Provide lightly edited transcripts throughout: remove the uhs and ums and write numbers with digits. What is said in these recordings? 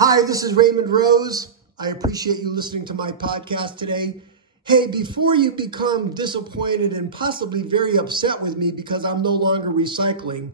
Hi, this is Raymond Rose. I appreciate you listening to my podcast today. Hey, before you become disappointed and possibly very upset with me because I'm no longer recycling,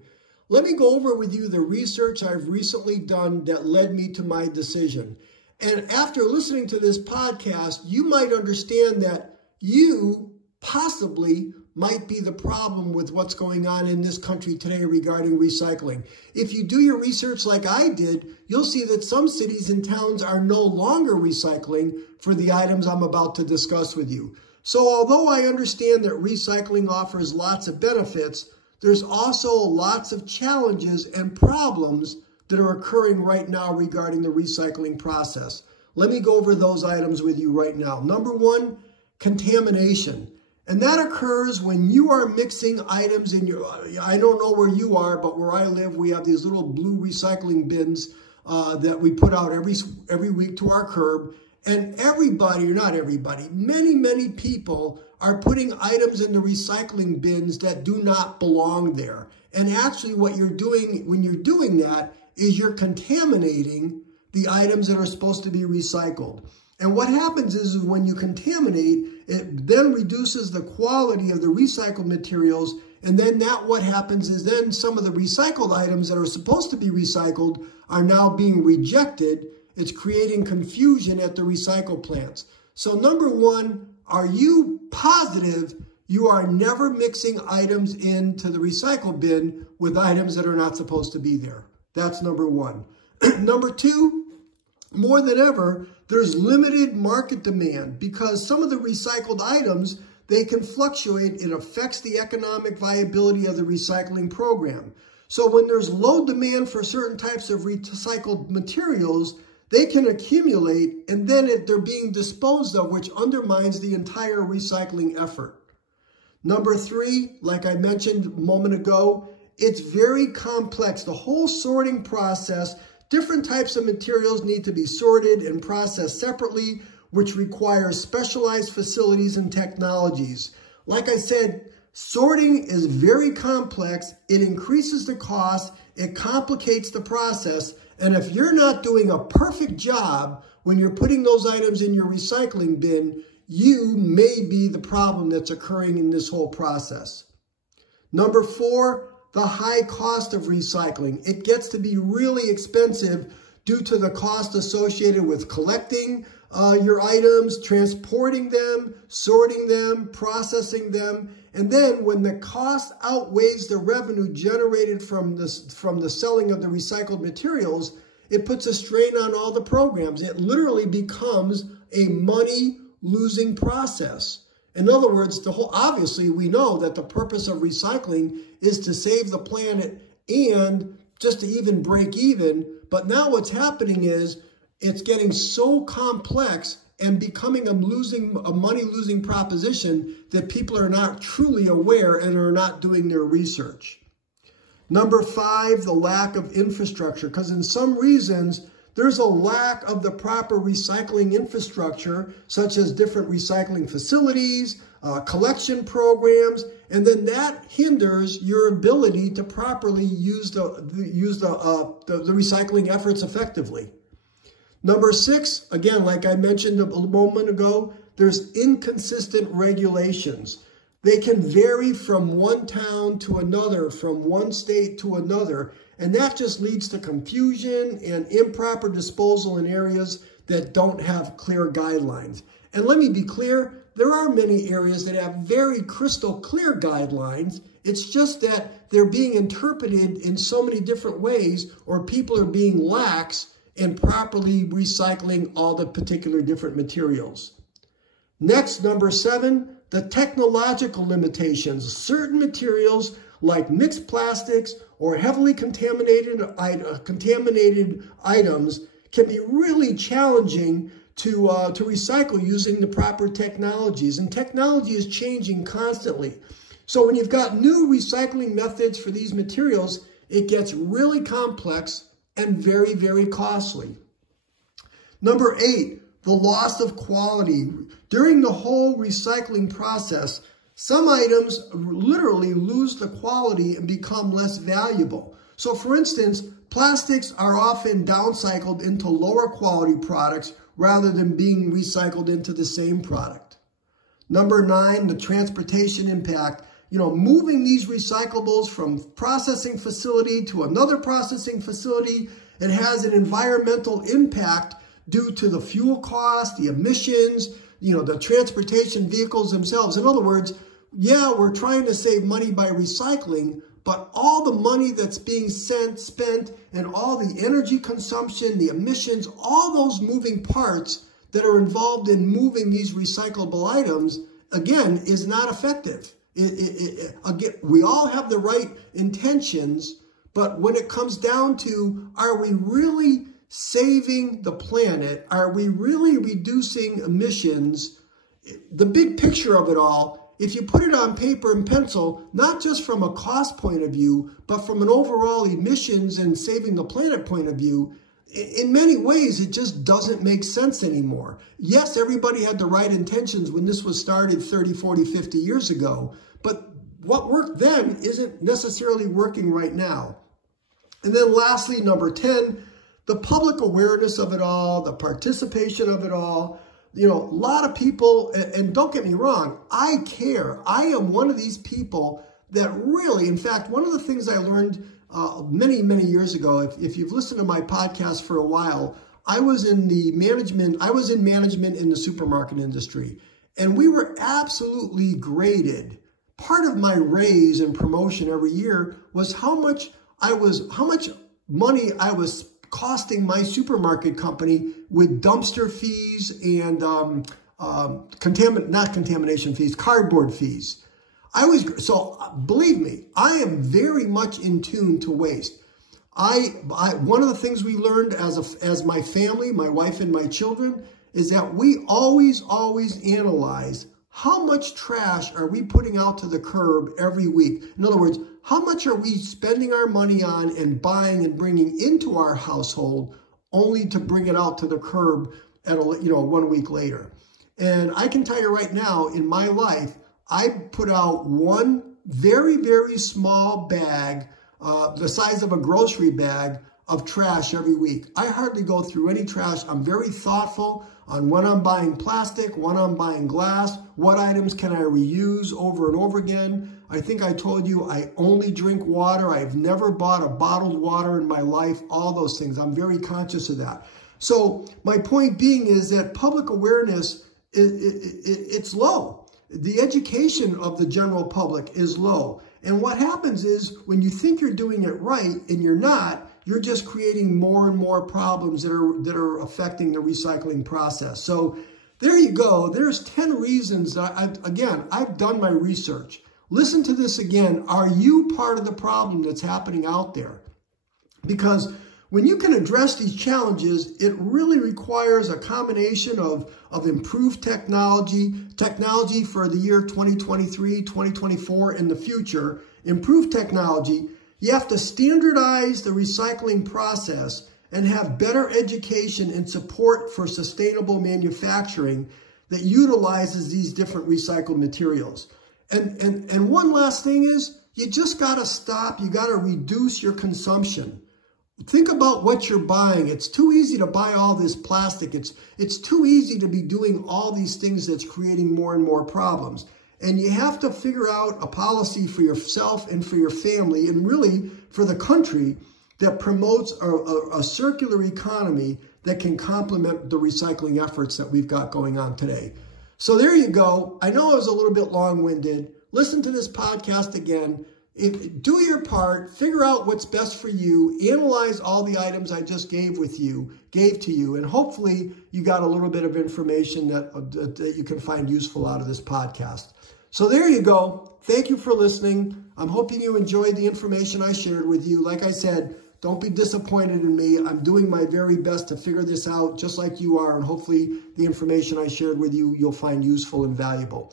let me go over with you the research I've recently done that led me to my decision. And after listening to this podcast, you might understand that you possibly might be the problem with what's going on in this country today regarding recycling. If you do your research like I did, you'll see that some cities and towns are no longer recycling for the items I'm about to discuss with you. So although I understand that recycling offers lots of benefits, there's also lots of challenges and problems that are occurring right now regarding the recycling process. Let me go over those items with you right now. Number one, contamination. And that occurs when you are mixing items in your, I don't know where you are, but where I live, we have these little blue recycling bins that we put out every week to our curb. And everybody, or not everybody, many people are putting items in the recycling bins that do not belong there. And actually what you're doing when you're doing that is you're contaminating the items that are supposed to be recycled. And what happens is when you contaminate, it then reduces the quality of the recycled materials. And then what happens is then some of the recycled items that are supposed to be recycled are now being rejected. It's creating confusion at the recycle plants. So number one, are you positive you are never mixing items into the recycle bin with items that are not supposed to be there? That's number one. Number two, more than ever, there's limited market demand because some of the recycled items, they can fluctuate. It affects the economic viability of the recycling program. So when there's low demand for certain types of recycled materials, they can accumulate and then they're being disposed of, which undermines the entire recycling effort. Number three, like I mentioned a moment ago, it's very complex. The whole sorting process, different types of materials need to be sorted and processed separately, which requires specialized facilities and technologies. Like I said, sorting is very complex. It increases the cost. It complicates the process. And if you're not doing a perfect job when you're putting those items in your recycling bin, you may be the problem that's occurring in this whole process. Number four, the high cost of recycling. It gets to be really expensive due to the cost associated with collecting your items, transporting them, sorting them, processing them. And then when the cost outweighs the revenue generated from the selling of the recycled materials, it puts a strain on all the programs. It literally becomes a money-losing process. In other words, obviously we know that the purpose of recycling is to save the planet and just to even break even. But now what's happening is it's getting so complex and becoming a money-losing proposition that people are not truly aware and are not doing their research. Number five, the lack of infrastructure, because in some reasons, there's a lack of the proper recycling infrastructure, such as different recycling facilities, collection programs, and then that hinders your ability to properly use the recycling efforts effectively. Number six, again, like I mentioned a moment ago, there's inconsistent regulations. They can vary from one town to another, from one state to another, and that just leads to confusion and improper disposal in areas that don't have clear guidelines. And let me be clear, there are many areas that have very crystal clear guidelines. It's just that they're being interpreted in so many different ways, or people are being lax in properly recycling all the particular different materials. Next, number seven, the technological limitations. Certain materials like mixed plastics or heavily contaminated items can be really challenging to recycle using the proper technologies. And technology is changing constantly. So when you've got new recycling methods for these materials, it gets really complex and very, very costly. Number eight, the loss of quality. During the whole recycling process, some items literally lose the quality and become less valuable. So for instance, plastics are often downcycled into lower quality products rather than being recycled into the same product. Number 9, the transportation impact. Moving these recyclables from processing facility to another processing facility, it has an environmental impact due to the fuel cost, the emissions, the transportation vehicles themselves. In other words, yeah, we're trying to save money by recycling, but all the money that's being spent and all the energy consumption, the emissions, all those moving parts that are involved in moving these recyclable items, again, is not effective. Again, we all have the right intentions, but when it comes down to, are we really saving the planet? Are we really reducing emissions? The big picture of it all, if you put it on paper and pencil, not just from a cost point of view, but from an overall emissions and saving the planet point of view, in many ways, it just doesn't make sense anymore. Yes, everybody had the right intentions when this was started 30, 40, 50 years ago, but what worked then isn't necessarily working right now. And then lastly, number 10, the public awareness of it all, the participation of it all. A lot of people, and don't get me wrong, I care. I am one of these people that really, in fact, one of the things I learned many, many years ago, if you've listened to my podcast for a while, I was in management in the supermarket industry, and we were absolutely graded. Part of my raise and promotion every year was how much money I was costing my supermarket company with dumpster fees and cardboard fees. So believe me, I am very much in tune to waste. One of the things we learned as my family, my wife and my children, is that we always analyze how much trash are we putting out to the curb every week. In other words, how much are we spending our money on and buying and bringing into our household only to bring it out to the curb at 1 week later. And I can tell you right now, in my life, I put out one very, very small bag, the size of a grocery bag, of trash every week. I hardly go through any trash. I'm very thoughtful on when I'm buying plastic, when I'm buying glass, what items can I reuse over and over again. I think I told you I only drink water. I've never bought a bottled water in my life, all those things. I'm very conscious of that. So my point being is that public awareness, it's low. The education of the general public is low. And what happens is when you think you're doing it right and you're not, you're just creating more and more problems that are affecting the recycling process. So there you go. There's 10 reasons that I've done my research. Listen to this again. Are you part of the problem that's happening out there? Because when you can address these challenges, it really requires a combination of improved technology for the year 2023, 2024, in the future, improved technology. You have to standardize the recycling process and have better education and support for sustainable manufacturing that utilizes these different recycled materials. And one last thing is, you just got to stop. You got to reduce your consumption. Think about what you're buying. It's too easy to buy all this plastic. It's too easy to be doing all these things that's creating more and more problems. And you have to figure out a policy for yourself and for your family and really for the country that promotes a circular economy that can complement the recycling efforts that we've got going on today. So there you go. I know I was a little bit long-winded. Listen to this podcast again. Do your part, figure out what's best for you, analyze all the items I just gave to you, and hopefully you got a little bit of information that you can find useful out of this podcast. So there you go. Thank you for listening. I'm hoping you enjoyed the information I shared with you. Like I said, don't be disappointed in me. I'm doing my very best to figure this out just like you are, and hopefully the information I shared with you, you'll find useful and valuable.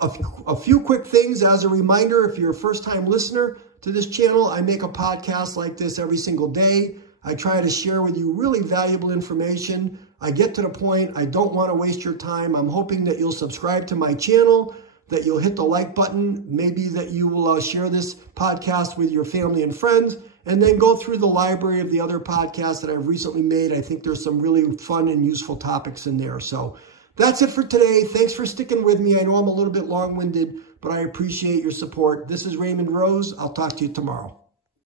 A few quick things as a reminder, if you're a first-time listener to this channel, I make a podcast like this every single day. I try to share with you really valuable information. I get to the point. I don't want to waste your time. I'm hoping that you'll subscribe to my channel, that you'll hit the like button, maybe that you will share this podcast with your family and friends, and then go through the library of the other podcasts that I've recently made. I think there's some really fun and useful topics in there. So that's it for today. Thanks for sticking with me. I know I'm a little bit long-winded, but I appreciate your support. This is Raymond Rose. I'll talk to you tomorrow.